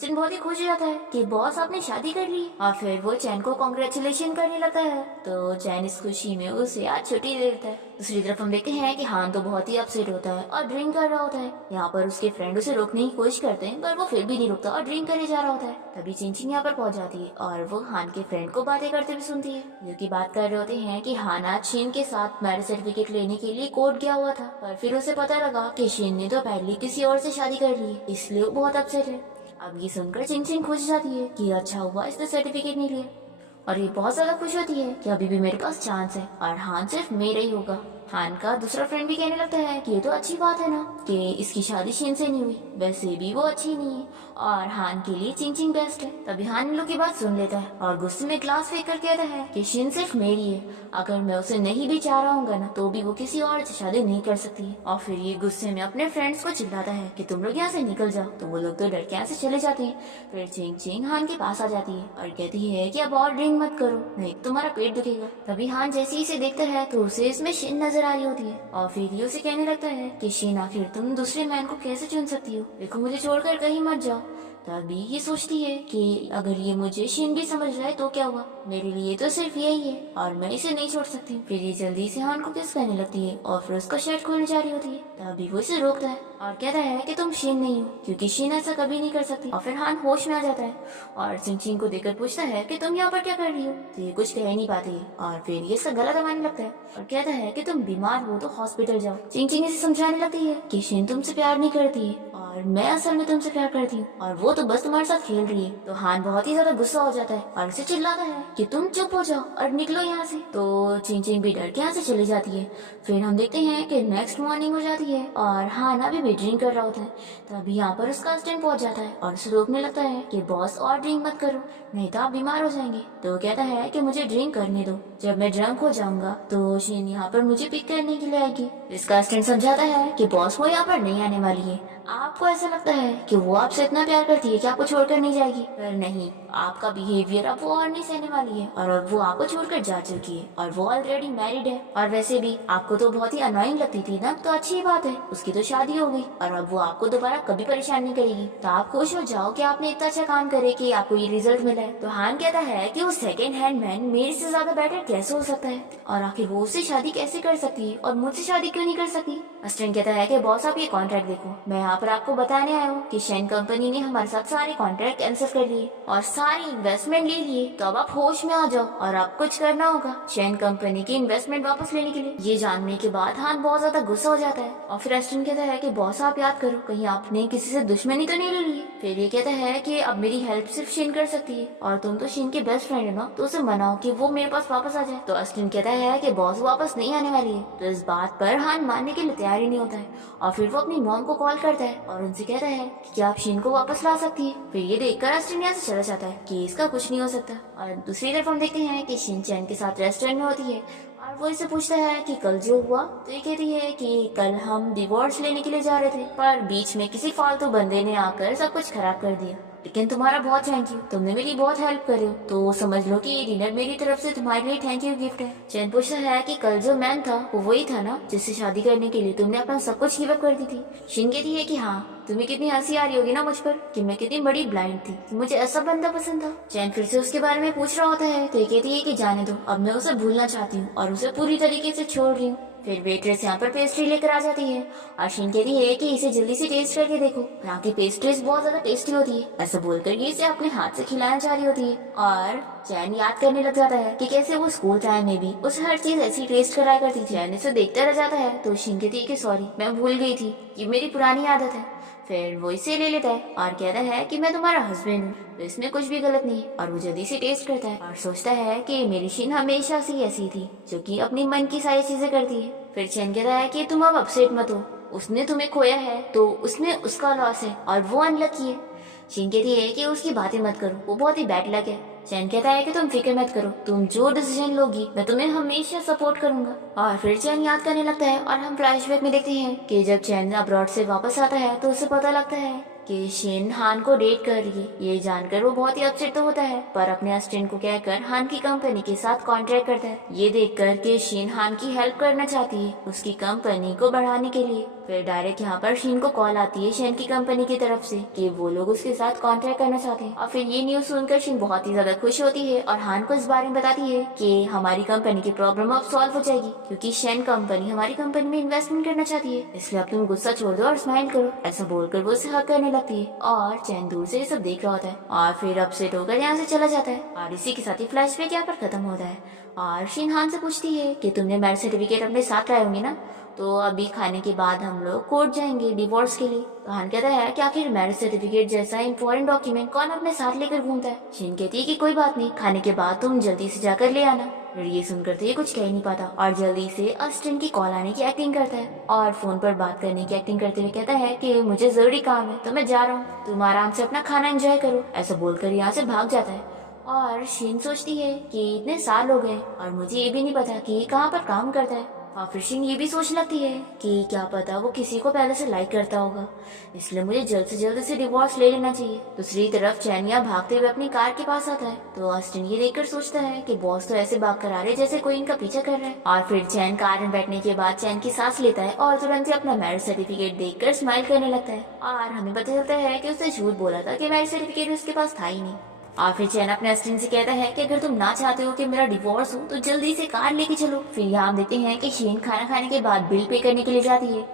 चिन बहुत ही खुश हो जाता है कि बॉस आपने शादी कर ली और फिर वो चैन को कॉन्ग्रेचुलेशन करने लगता है। तो चैन इस खुशी में उसे आज छुट्टी दे देता है। दूसरी तरफ हम देखते हैं कि हान तो बहुत ही अपसेट होता है और ड्रिंक कर रहा होता है। यहाँ पर उसके फ्रेंड उसे रोकने की कोशिश करते हैं पर वो फिर भी नहीं रुकता और ड्रिंक करने जा रहा होता है। तभी चिंचिन यहाँ पर पहुंच जाती है और वो हान के फ्रेंड को बातें करते हुए सुनती है, जो की बात कर रहे होते हैं कि हान आज शिन के साथ मैरिज सर्टिफिकेट लेने के लिए कोर्ट गया हुआ था, पर फिर उसे पता लगा कि शिन ने तो पहले किसी और से शादी कर ली, इसलिए वो बहुत अपसेट है। अब ये सुनकर चिंचिन खुश जाती है कि अच्छा हुआ इसने सर्टिफिकेट नहीं लिया, और ये बहुत ज्यादा खुश होती है कि अभी भी मेरे पास चांस है और हान सिर्फ मेरा ही होगा। हान का दूसरा फ्रेंड भी कहने लगता है कि ये तो अच्छी बात है ना कि इसकी शादी शिन से नहीं हुई, वैसे भी वो अच्छी नहीं है और हान के लिए चिंचिन बेस्ट है। तभी हान इन लोग की बात सुन लेता है और गुस्से में ग्लास फेंक कर कहता है कि शिन सिर्फ मेरी है, अगर मैं उसे नहीं भी चाह रहा हूँ ना तो भी वो किसी और से शादी नहीं कर सकती है। और फिर ये गुस्से में अपने फ्रेंड्स को चिल्लाता है कि तुम लोग यहाँ से निकल जाओ, तो वो लोग तो डर के यहाँ से चले जाते हैं। फिर चिंचिन हान के पास आ जाती है और कहती है कि अब और ड्रिंक मत करो, नहीं तो तुम्हारा पेट दुखेगा। तभी हान जैसे ही इसे देखता है तो उसे इसमें शिन नजर आ रही होती है और फिर ये उसे कहने लगता है कि शिन आखिर तुम दूसरे मैन को कैसे चुन सकती हो, देखो मुझे छोड़कर कहीं मत जाओ। तभी ये सोचती है कि अगर ये मुझे शिन भी समझ रहा है तो क्या हुआ, मेरे लिए तो सिर्फ यही है और मैं इसे नहीं छोड़ सकती। फिर ये जल्दी से हान को किस करने लगती है और फिर उसका शर्ट खोलने जा रही होती है। तभी वो इसे रोकता है और कहता है कि तुम शिन नहीं हो, क्योंकि शिन ऐसा कभी नहीं कर सकती। और फिर हान होश में आ जाता है और चिंचिन को देखकर पूछता है कि तुम यहाँ पर क्या कर रही हो। तो ये कुछ कह नहीं पाती है और फिर ये सब गला दबाने लगता है और कहता है कि तुम बीमार हो तो हॉस्पिटल जाओ। चिंचिन इसे समझाने लगती है कि शिन तुमसे प्यार नहीं करती है और मैं असल में तुमसे प्यार करती हूँ और वो तो बस तुम्हारे साथ खेल रही है। तो हान बहुत ही ज्यादा गुस्सा हो जाता है और उसे चिल्लाता है कि तुम चुप हो जाओ और निकलो यहाँ से। तो चिंचिन भी डर के यहाँ से चली जाती है। फिर हम देखते हैं कि नेक्स्ट मॉर्निंग हो जाती है और हान अभी भी ड्रिंक कर रहा होता है। तभी यहाँ पर उसका असिस्टेंट पहुंच जाता है और उसे रोकने लगता है कि बॉस और ड्रिंक मत करो, नहीं तो आप बीमार हो जाएंगे। तो कहता है कि मुझे ड्रिंक करने दो, जब मैं ड्रंक हो जाऊंगा तो शिन यहाँ पर मुझे पिक करने के लिए आएगी। इसका असिस्टेंट समझाता है कि बॉस वो यहाँ पर नहीं आने वाली है, आपको ऐसा लगता है कि वो आपसे इतना प्यार करती है कि आपको छोड़कर नहीं जाएगी, पर नहीं, आपका बिहेवियर अब वो और नहीं सहने वाली है और अब वो आपको छोड़कर जा चुकी है और वो ऑलरेडी मैरिड है। और वैसे भी आपको तो बहुत ही अनोइंग लगती थी ना, तो अच्छी बात है, उसकी तो शादी हो गई और अब वो आपको दोबारा कभी परेशान नहीं करेगी। तो आप खुश हो जाओ कि आपने इतना अच्छा काम करे कि आपको ये रिजल्ट मिला है। तो हान कहता है कि वो सेकेंड हैंड मैन मेरे से ज्यादा बेटर कैसे हो सकता है और आखिर वो उससे शादी कैसे कर सकती है और मुझसे शादी क्यों नहीं कर सकती। असिस्टेंट कहता है कि बॉस आप ये कॉन्ट्रैक्ट देखो, मैं यहाँ पर आपको बताने आया हूँ कि शेन कंपनी ने हमारे साथ सारे कॉन्ट्रैक्ट कैंसिल कर लिए और सारी इन्वेस्टमेंट ले लिए, तो अब आप होश में आ जाओ और आप कुछ करना होगा शेन कंपनी की इन्वेस्टमेंट वापस लेने के लिए। ये जानने के बाद हान बहुत ज्यादा गुस्सा हो जाता है और फिर असिस्टेंट कहता है कि बॉस आप याद करो कहीं आपने किसी से दुश्मनी तो नहीं ले ली। फिर ये कहता है कि अब मेरी हेल्प सिर्फ शेन कर सकती है और तुम तो शेन के बेस्ट फ्रेंड है ना, तो उसे मनाओ कि वो मेरे पास वापस आ जाए। तो असिस्टेंट कहता है कि बॉस वापस नहीं आने वाली है। तो इस बात पर हान मानने के लिए तैयार ही नहीं होता है और फिर वो अपनी मॉम को कॉल करता है और उनसे कहता है कि क्या आप शीन को वापस ला सकती है। फिर ये देखकर असिस्टेंट यहाँ से चला जाता है कि इसका कुछ नहीं हो सकता। और दूसरी तरफ हम देखते हैं कि शिन चैन के साथ रेस्टोरेंट में होती है और वो इसे पूछता है कि कल जो हुआ। तो ये कहती है कि कल हम डिवोर्स लेने के लिए जा रहे थे पर बीच में किसी फालतू बंदे ने आकर सब कुछ खराब कर दिया, लेकिन तुम्हारा बहुत थैंक यू, तुमने मेरी बहुत हेल्प करी हो, तो समझ लो कि ये डिनर मेरी तरफ से तुम्हारे लिए थैंक यू गिफ्ट है। चैन पूछता है कि कल जो मैन था वो वही था ना जिससे शादी करने के लिए तुमने अपना सब कुछ गिव अप कर दी थी। शिन कहती है कि हाँ, तुम्हें कितनी हंसी आ रही होगी ना मुझ पर कि मैं कितनी बड़ी ब्लाइंड थी, मुझे ऐसा बंदा पसंद था। चैन फिर से उसके बारे में पूछ रहा होता है तो ये कहती है कि जाने दो, अब मैं उसे भूलना चाहती हूँ और उसे पूरी तरीके से छोड़ रही हूँ। फिर वेट्रेस यहाँ पर पेस्ट्री लेकर आ जाती है और शिन कहती है कि इसे जल्दी से टेस्ट करके देखो, यहाँ की पेस्ट्रीज बहुत ज्यादा टेस्टी होती है। ऐसा बोलकर ये इसे अपने हाथ से खिलाना चाह रही होती है और चैन याद करने लग जाता है कि कैसे वो स्कूल टाइम में भी उसे हर चीज ऐसी टेस्ट कराया करती थी। चैन इसे देखता रह जाता है तो शिन कहती है कि सॉरी, मैं भूल गई थी, ये मेरी पुरानी आदत है। फिर वो इसे ले लेता है और कहता है कि मैं तुम्हारा हस्बैंड हूँ, तो इसमें कुछ भी गलत नहीं। और वो जल्दी से टेस्ट करता है और सोचता है कि मेरी शिन हमेशा से ऐसी थी जो कि अपनी मन की सारी चीजें करती है। फिर चैन कहता है कि तुम अब अपसेट मत हो, उसने तुम्हें खोया है तो उसमें उसका लॉस है और वो अनलकी है। शिन कहती है कि उसकी बातें मत करो, वो बहुत ही बैड लक है। चैन कहता है कि तुम फिक्र मत करो, तुम जो डिसीजन लोगी मैं तुम्हें हमेशा सपोर्ट करूंगा। और फिर चैन याद करने लगता है और हम फ्लैशबैक में देखते हैं कि जब चैन अब्रॉड से वापस आता है तो उसे पता लगता है कि शिन हान को डेट कर रही है। ये जानकर वो बहुत ही अपसेट तो होता है पर अपने असिस्टेंट को कहकर हान की कंपनी के साथ कॉन्ट्रैक्ट करता है। ये देखकर कि शिन हान की हेल्प करना चाहती है उसकी कंपनी को बढ़ाने के लिए। फिर डायरेक्ट यहाँ पर शीन को कॉल आती है शेन की कंपनी की तरफ से कि वो लोग उसके साथ कॉन्ट्रैक्ट करना चाहते हैं। और फिर ये न्यूज सुनकर शीन बहुत ही ज्यादा खुश होती है और हान को इस बारे में बताती है कि हमारी कंपनी की प्रॉब्लम अब सॉल्व हो जाएगी, क्योंकि शेन कंपनी हमारी कंपनी में इन्वेस्टमेंट करना चाहती है, इसलिए अब तुम गुस्सा छोड़ दो और स्माइल करो। ऐसा बोलकर वो उसे हक करने लगती है और चैन दूर से ये सब देख रहा होता है और फिर अपसेट होकर यहाँ से चला जाता है। और इसी के साथ ही फ्लैशबैक यहाँ पर खत्म होता है और शीन हान से पूछती है कि तुमने मैरिज सर्टिफिकेट अपने साथ लाए होंगे ना, तो अभी खाने के बाद हम लोग कोर्ट जाएंगे डिवोर्स के लिए। तो हान कहता है कि आखिर मैरिज सर्टिफिकेट जैसा इंपॉर्टेंट डॉक्यूमेंट कौन अपने साथ लेकर घूमता है। शीन कहती है कि कोई बात नहीं, खाने के बाद तुम जल्दी से जाकर ले आना। फिर ये सुनकर तो ये कुछ कह नहीं पाता और जल्दी से असिस्टेंट की कॉल आने की एक्टिंग करता है और फोन पर बात करने की एक्टिंग करते हुए कहता है कि मुझे जरूरी काम है तो मैं जा रहा हूँ, तुम आराम से अपना खाना एंजॉय करो। ऐसा बोलकर यहाँ से भाग जाता है और शीन सोचती है कि इतने साल हो गए और मुझे ये भी नहीं पता कि ये कहाँ पर काम करता है। और फिर शीन ये भी सोचने लगती है कि क्या पता वो किसी को पहले से लाइक करता होगा, इसलिए मुझे जल्द से जल्द इसे डिवोर्स ले लेना चाहिए। दूसरी तरफ चैन यहाँ भागते हुए अपनी कार के पास आता है तो ऑस्टिन ये देखकर सोचता है कि बॉस तो ऐसे भाग कर आ रहे जैसे कोई इनका पीछा कर रहा है। और फिर चैन कार में बैठने के बाद चैन की सांस लेता है और तुरंत ही अपना मैरिज सर्टिफिकेट देखकर स्माइल करने लगता है और हमें पता चलता है कि उसने झूठ बोला था कि मैरिज सर्टिफिकेट उसके पास था ही नहीं। और फिर चैन अपने असिस्टेंट से कहता है कि अगर तुम ना चाहते हो कि मेरा डिवोर्स हो तो जल्दी से कार लेके चलो। फिर यहाँ देखते हैं कि शीन खाना खाने के बाद बिल पे करने के लिए जाती है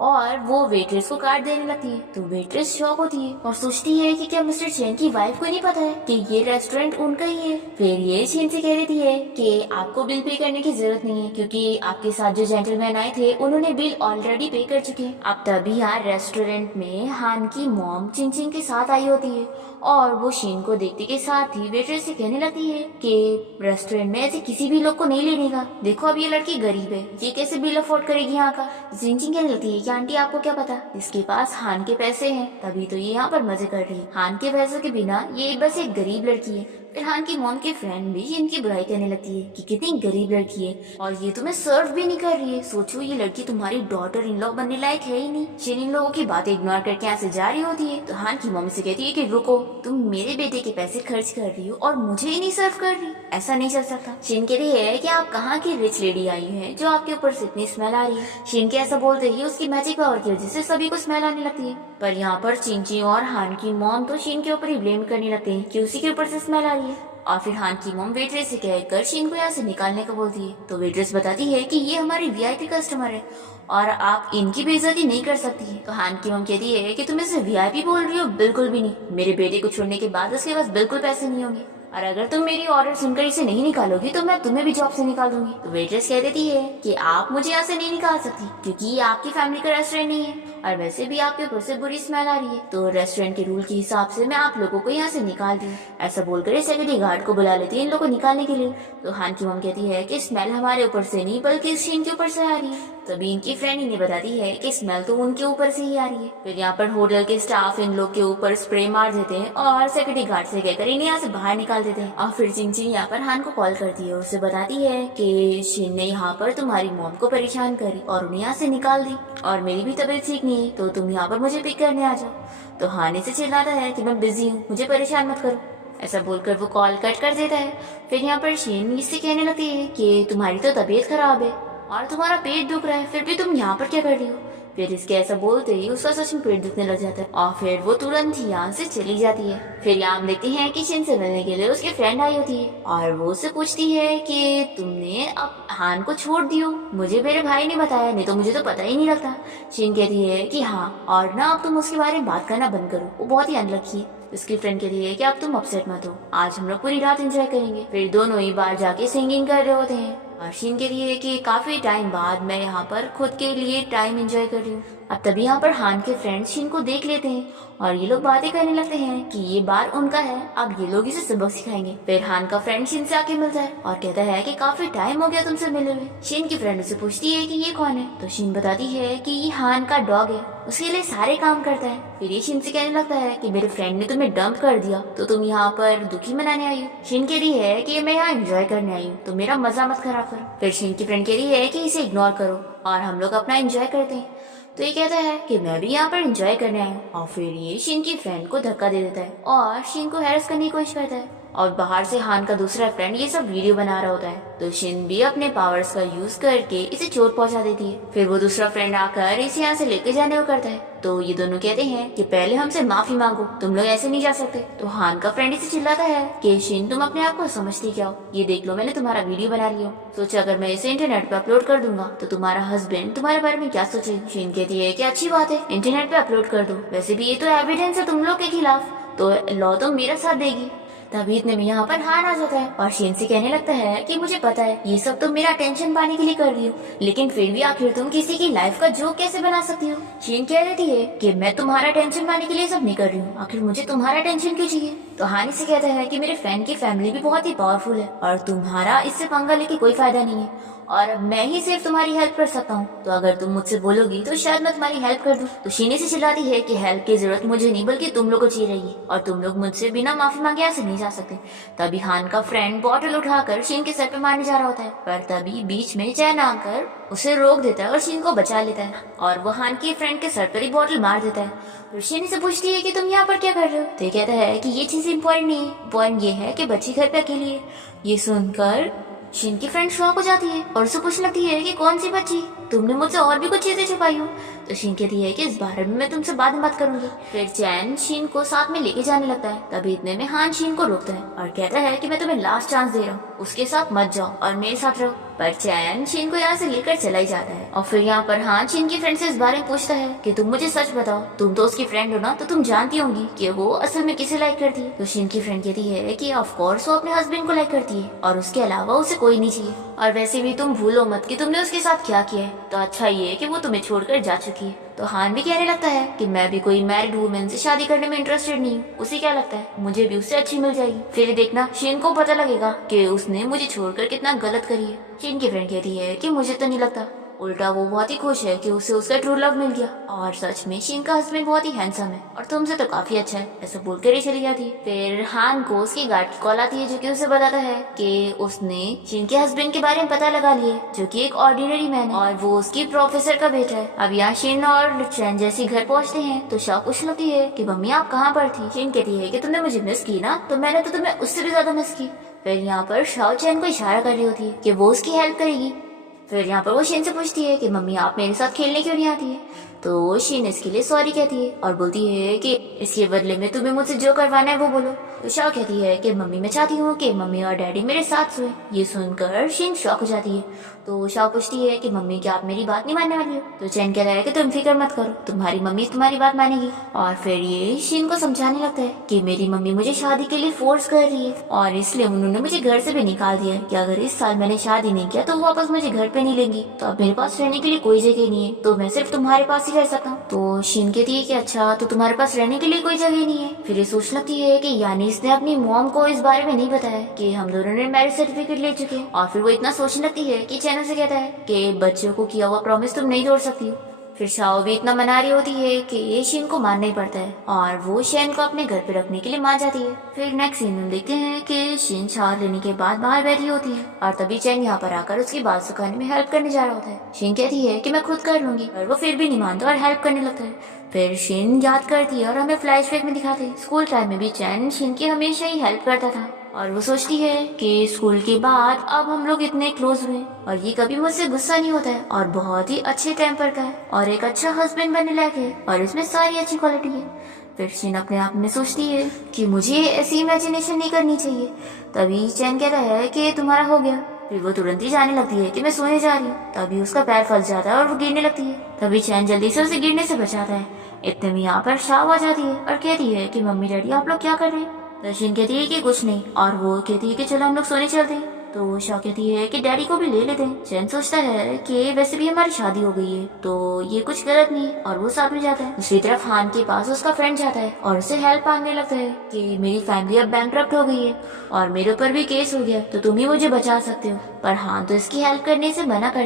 और वो वेट्रेस को कार्ड देने लगती है तो वेट्रेस शॉक होती है और सोचती है कि क्या मिस्टर चैन की वाइफ को नहीं पता है कि ये रेस्टोरेंट उनका ही है। फिर ये चैन से कह देती है कि आपको बिल पे करने की जरूरत नहीं है क्योंकि आपके साथ जो जेंटलमैन आए थे उन्होंने बिल ऑलरेडी पे कर चुके हैं। अब तभी यहाँ रेस्टोरेंट में हान की मॉम चिंचिंग के साथ आई होती है और वो शीन को देखते के साथ ही वेट्रेस से कहने लगती है कि रेस्टोरेंट में ऐसे किसी भी लोग को नहीं लेने का, देखो अब ये लड़की गरीब है, ये कैसे बिल अफोर्ड करेगी यहाँ का। चिंचिंग कहने लगती है कि आंटी आपको क्या पता, इसके पास हान के पैसे हैं तभी तो ये यहाँ पर मजे कर रही है, हान के पैसों के बिना ये बस एक गरीब लड़की है। फिर हान की मॉम के फ्रेंड भी इनकी बुराई करने लगती है कि कितनी गरीब लड़की है और ये तुम्हें सर्व भी नहीं कर रही है, सोचो ये लड़की तुम्हारी डॉटर इन लॉ बनने लायक है ही नहीं। शीन इन लोगों की बातें इग्नोर करके यहाँ से जा रही होती है तो हान की मॉम से कहती है कि रुको, तुम मेरे बेटे के पैसे खर्च कर रही हो और मुझे ही नहीं सर्व कर रही, ऐसा नहीं चल सकता। शीन कह रही है कि आप कहाँ की रिच लेडी आई है जो आपके ऊपर से इतनी स्मेल आ रही है। शीन के ऐसा बोलते ही उसकी मैजिक पावर की वजह से सभी को स्मेल आने लगती है, पर यहाँ पर चिंची और हान की मॉम तो शीन के ऊपर ही ब्लेम करने लगते हैं कि उसी के ऊपर से स्मेल आ रही है। और फिर हान की मॉम वेट्रेस से कहकर शीन को यहाँ से निकालने को बोलती है तो वेट्रेस बताती है कि ये हमारी वीआईपी कस्टमर है और आप इनकी बेइज्जती नहीं कर सकती है। तो हान की मॉम कहती है कि तुम इसे वीआईपी बोल रही हो, बिल्कुल भी नहीं, मेरे बेटे को छोड़ने के बाद उसके पास बिल्कुल पैसे नहीं होंगे और अगर तुम मेरी ऑर्डर सुनकर इसे नहीं निकालोगी तो मैं तुम्हें भी जॉब से निकाल दूंगी। तो वेट्रेस कह देती है कि आप मुझे यहाँ से नहीं निकाल सकती क्योंकि ये आपकी फैमिली का रेस्टोरेंट नहीं है और वैसे भी आपके ऊपर से बुरी स्मेल आ रही है, तो रेस्टोरेंट के रूल के हिसाब से मैं आप लोगों को यहाँ से निकाल दूँ। ऐसा बोलकर सिक्योरिटी गार्ड को बुला लेती है इन लोगों को निकालने के लिए। तो हान की मॉम कहती है कि स्मेल हमारे ऊपर से नहीं बल्कि शीन के ऊपर से आ रही है। तभी इनकी फ्रेंड इन्हें बताती है कि स्मेल तो उनके ऊपर से ही आ रही है। फिर यहाँ पर होटल के स्टाफ इन लोग के ऊपर स्प्रे मार देते हैं और सिक्योरिटी गार्ड से कहकर इन्हें यहाँ से बाहर निकाल देते हैं। और फिर चिंचिंग यहाँ पर हान को कॉल करती है, उसे बताती है कि शीन ने यहाँ पर तुम्हारी मॉम को परेशान करी और उन्हें यहाँ से निकाल दी और मेरी भी तबीयत ठीक नहीं है तो तुम यहाँ पर मुझे पिक करने आ जाओ। तो हान से चिल्लाता है कि मैं बिजी हूँ, मुझे परेशान मत करो। ऐसा बोलकर वो कॉल कट कर देता है। फिर यहाँ पर शीन इससे कहने लगती है कि तुम्हारी तो तबीयत खराब है और तुम्हारा पेट दुख रहा है, फिर भी तुम यहाँ पर क्या कर रही हो। फिर इसके ऐसा बोलते ही उसका सच में पेट दुखने लग जाता है और फिर वो तुरंत ही यहाँ से चली जाती है। फिर यहाँ हम देखते हैं कि शीन से मिलने के लिए उसकी फ्रेंड आई होती है और वो उससे पूछती है कि तुमने अब हान को छोड़ दियो, मुझे मेरे भाई ने बताया, नहीं तो मुझे तो पता ही नहीं लगता। शीन कहती है कि हाँ, और ना अब तुम उसके बारे में बात करना बंद करो, वो बहुत ही अनलकी है। उसकी फ्रेंड के लिए कि अब तुम अपसेट मत हो, आज हम लोग पूरी रात एंजॉय करेंगे। फिर दोनों ही बाहर जाके सिंगिंग कर रहे होते हैं और शीन के लिए कि काफी टाइम बाद मैं यहाँ पर खुद के लिए टाइम एंजॉय कर रही हूँ। अब तभी यहाँ पर हान के फ्रेंड्स शीन को देख लेते हैं और ये लोग बातें करने लगते हैं कि ये बार उनका है, अब ये लोग इसे सबक सिखाएंगे। फिर हान का फ्रेंड शीन से आके मिलता है और कहता है कि काफी टाइम हो गया तुमसे मिले हुए। शीन की फ्रेंड उसे पूछती है कि ये कौन है, तो शीन बताती है कि ये हान का डॉग है, उसके लिए सारे काम करता है। फिर ये शीन से कहने लगता है कि मेरे फ्रेंड ने तुम्हें डंप कर दिया तो तुम यहाँ पर दुखी मनाने आई हो। शीन कह रही है कि मैं यहाँ एंजॉय करने आई हूँ तो मेरा मजा मत खराब करो। फिर शीन की फ्रेंड कह रही है कि इसे इग्नोर करो और हम लोग अपना एंजॉय करते हैं। तो ये कहता है कि मैं भी यहाँ पर एंजॉय करने आया हूँ और फिर ये शीन की फ्रेंड को धक्का दे देता है और शीन को हैरेस करने की कोशिश करता है। और बाहर से हान का दूसरा फ्रेंड ये सब वीडियो बना रहा होता है। तो शिन भी अपने पावर्स का यूज करके इसे चोट पहुंचा देती है। फिर वो दूसरा फ्रेंड आकर इसे यहाँ से लेके जाने को करता है। तो ये दोनों कहते हैं कि पहले हमसे माफी मांगो, तुम लोग ऐसे नहीं जा सकते। तो हान का फ्रेंड इसे चिल्लाता है कि शिन तुम अपने आप को समझती क्या हो, ये देख लो मैंने तुम्हारा वीडियो बना लिया। सोचा अगर मैं इसे इंटरनेट पे अपलोड कर दूंगा तो तुम्हारा हस्बैंड तुम्हारे बारे में क्या सोचेगा। शिन कहती है कि अच्छी बात है, इंटरनेट पे अपलोड कर दो, वैसे भी ये तो एविडेंस है तुम लोग के खिलाफ, तो लॉ तो मेरा साथ देगी। तभी इतने में यहाँ पर हान आ जाता है और शिन से कहने लगता है कि मुझे पता है ये सब तुम मेरा टेंशन पाने के लिए कर रही हो, लेकिन फिर भी आखिर तुम किसी की लाइफ का जोक कैसे बना सकती हो। शिन कह देती है कि मैं तुम्हारा टेंशन पाने के लिए सब नहीं कर रही हूँ, आखिर मुझे तुम्हारा टेंशन क्यों चाहिए। तो हान से कहता है कि मेरे फ्रेंड की फैमिली भी बहुत ही पावरफुल है और तुम्हारा इससे पंगा लेके कोई फायदा नहीं है और मैं ही सिर्फ तुम्हारी हेल्प कर सकता हूँ, तो अगर तुम मुझसे बोलोगी तो शायद मैं तुम्हारी हेल्प कर दूँ। तो शीने से चिल्लाती है कि हेल्प की जरूरत मुझे नहीं बल्कि तुम लोग को चाहिए रहेगी और तुम लोग मुझसे बिना माफी मांगे ऐसे नहीं जा सकते। तभी हान का फ्रेंड बॉटल उठाकर शीन के सर पे मारने जा रहा होता है, पर तभी बीच में चैन आकर उसे रोक देता है और शीन को बचा लेता है और वो हान के फ्रेंड के सर पर ही बॉटल मार देता है। तो शीन से पूछती है कि तुम यहाँ पर क्या कर रहे हो। तो कहता है कि ये चीज इम्पोर्टेंट नहीं है, इम्पोर्टेंट ये है कि बच्ची घर पे अकेली है। ये सुनकर शिन की फ्रेंड शॉक हो जाती है और उसे पूछने लगती है कि कौन सी बच्ची, तुमने मुझसे और भी कुछ चीजें छुपाई हो। तो शिन कहती है कि इस बारे में मैं तुमसे बाद में बात करूंगी। फिर चैन शिन को साथ में लेके जाने लगता है। तभी इतने में हान शिन को रोकता है और कहता है कि मैं तुम्हें लास्ट चांस दे रहा हूँ, उसके साथ मत जाओ और मेरे साथ रहो। पर चैन शिन को यहाँ से लेकर चला ही जाता है और फिर यहाँ पर हान शिन की फ्रेंड से इस बारे में पूछता है कि तुम मुझे सच बताओ, तुम तो उसकी फ्रेंड हो ना, तो तुम जानती होंगी कि वो असल में किसे लाइक करती है। तो शिन की फ्रेंड कहती है कि ऑफ कोर्स वो अपने हस्बैंड को लाइक करती है और उसके अलावा उसे कोई नहीं चाहिए, और वैसे भी तुम भूलो मत कि तुमने उसके साथ क्या किया है, तो अच्छा ये है कि वो तुम्हें छोड़कर जा चुकी है। तो हान भी कहने लगता है कि मैं भी कोई मैरिड वुमेन से शादी करने में इंटरेस्टेड नहीं हूँ, उसे क्या लगता है मुझे भी उससे अच्छी मिल जाएगी, फिर देखना शिन को पता लगेगा कि उसने मुझे छोड़कर कितना गलत करी है। शिन की फ्रेंड कहती है कि मुझे तो नहीं लगता, उल्टा वो बहुत ही खुश है कि उसे उसका ट्रू लव मिल गया और सच में शिन का हस्बैंड बहुत ही हैंडसम है और तुमसे तो काफी अच्छा है, ऐसा बोलकर ही चली जाती है। फिर हान को उसकी गार्ड की कॉल आती है जो कि उसे बताता है कि उसने शिन के हस्बैंड के बारे में पता लगा लिया, जो कि एक ऑर्डिनरी मैन है और वो उसकी प्रोफेसर का बेटा है। अब यहाँ शिन और चैन जैसे घर पहुँचते हैं तो शॉक पूछने लगती है कि मम्मी आप कहाँ पर थी। शिन कहती है कि तुमने मुझे मिस की ना, तो मैंने तो तुम्हें उससे भी ज्यादा मिस की। फिर यहाँ पर शाओ चैन को इशारा कर रही होती है कि वो उसकी हेल्प करेगी। फिर यहाँ पर वो शिन से पूछती है कि मम्मी आप मेरे साथ खेलने क्यों नहीं आती है। तो शिन इसके लिए सॉरी कहती है और बोलती है कि इसके बदले में तुम्हें मुझसे जो करवाना है वो बोलो। तो शाओ कहती है कि मम्मी मैं चाहती हूँ कि मम्मी और डैडी मेरे साथ सोए। ये सुनकर शिन शॉक हो जाती है। तो शाओ पूछती है कि मम्मी क्या आप मेरी बात नहीं मानने वाली हो। तो चैन कह रहा है कि तुम फिक्र मत करो, तुम्हारी मम्मी तुम्हारी बात मानेगी। और फिर ये शिन को समझाने लगता है कि मेरी मम्मी मुझे शादी के लिए फोर्स कर रही है और इसलिए उन्होंने मुझे घर से भी निकाल दिया है कि अगर इस साल मैंने शादी नहीं किया तो वापस मुझे घर पे नहीं लेंगी, तो अब मेरे पास रहने के लिए कोई जगह नहीं है, तो मैं सिर्फ तुम्हारे पास ही रह सकता हूँ। तो शिन कहती है कि अच्छा तो तुम्हारे पास रहने के लिए कोई जगह नहीं है। फिर ये सोच लगती है कि यानी इसने अपनी मॉम को इस बारे में नहीं बताया कि हम दोनों ने मैरिज सर्टिफिकेट ले चुके हैं। और फिर वो इतना सोचने लगती है कि चैन से कहता है कि बच्चों को किया हुआ प्रॉमिस तुम नहीं तोड़ सकती हो। फिर शाओ भी इतना मना रही होती है कि ये शिन को मानना ही पड़ता है और वो शेन को अपने घर पे रखने के लिए मान जाती है। फिर नेक्स्ट सीन में देखते हैं कि शिन शावर लेने के बाद बाहर बैठी होती है और तभी चैन यहाँ पर आकर उसके बाल सुखाने में हेल्प करने जा रहा होता है। शिन कहती है कि मैं खुद कर लूंगी, पर वो फिर भी नहीं मानता और हेल्प करने लगता है। फिर शिन याद करती है और हमें फ्लैशबैक में दिखाते हैं स्कूल टाइम में भी चैन शिन की हमेशा ही हेल्प करता था और वो सोचती है कि स्कूल के बाद अब हम लोग इतने क्लोज हुए और ये कभी मुझसे गुस्सा नहीं होता है और बहुत ही अच्छे टेम्पर का है और एक अच्छा हस्बैंड बनने लायक है और इसमें सारी अच्छी क्वालिटी है। फिर शिन अपने आप में सोचती है कि मुझे ऐसी इमेजिनेशन नहीं करनी चाहिए। तभी चैन कहता है कि तुम्हारा हो गया। फिर वो तुरंत ही जाने लगती है कि मैं सोने जा रही हूँ। तभी उसका पैर फंस जाता है और वो गिरने लगती है। तभी चैन जल्दी से उसे गिरने से बचाता है। इतने में यहाँ पर शाव आ जाती है और कहती है कि मम्मी डैडी आप लोग क्या कर रहे हैं। तो शिन कहती है कि कुछ नहीं और वो कहती है कि चलो हम लोग सोने चलते हैं। तो शाह कहती है कि डैडी को भी ले लेते हैं। चैन सोचता है कि वैसे भी हमारी शादी हो गई है तो ये कुछ गलत नहीं है और वो साथ में जाता है। दूसरी तरफ हान के पास उसका फ्रेंड जाता है और उसे हेल्प मांगने लगता है कि मेरी फैमिली अब बैंकरप्ट हो गई है और मेरे ऊपर भी केस हो गया तो तुम ही मुझे बचा सकते हो। पर हान तो इसकी हेल्प करने से मना कर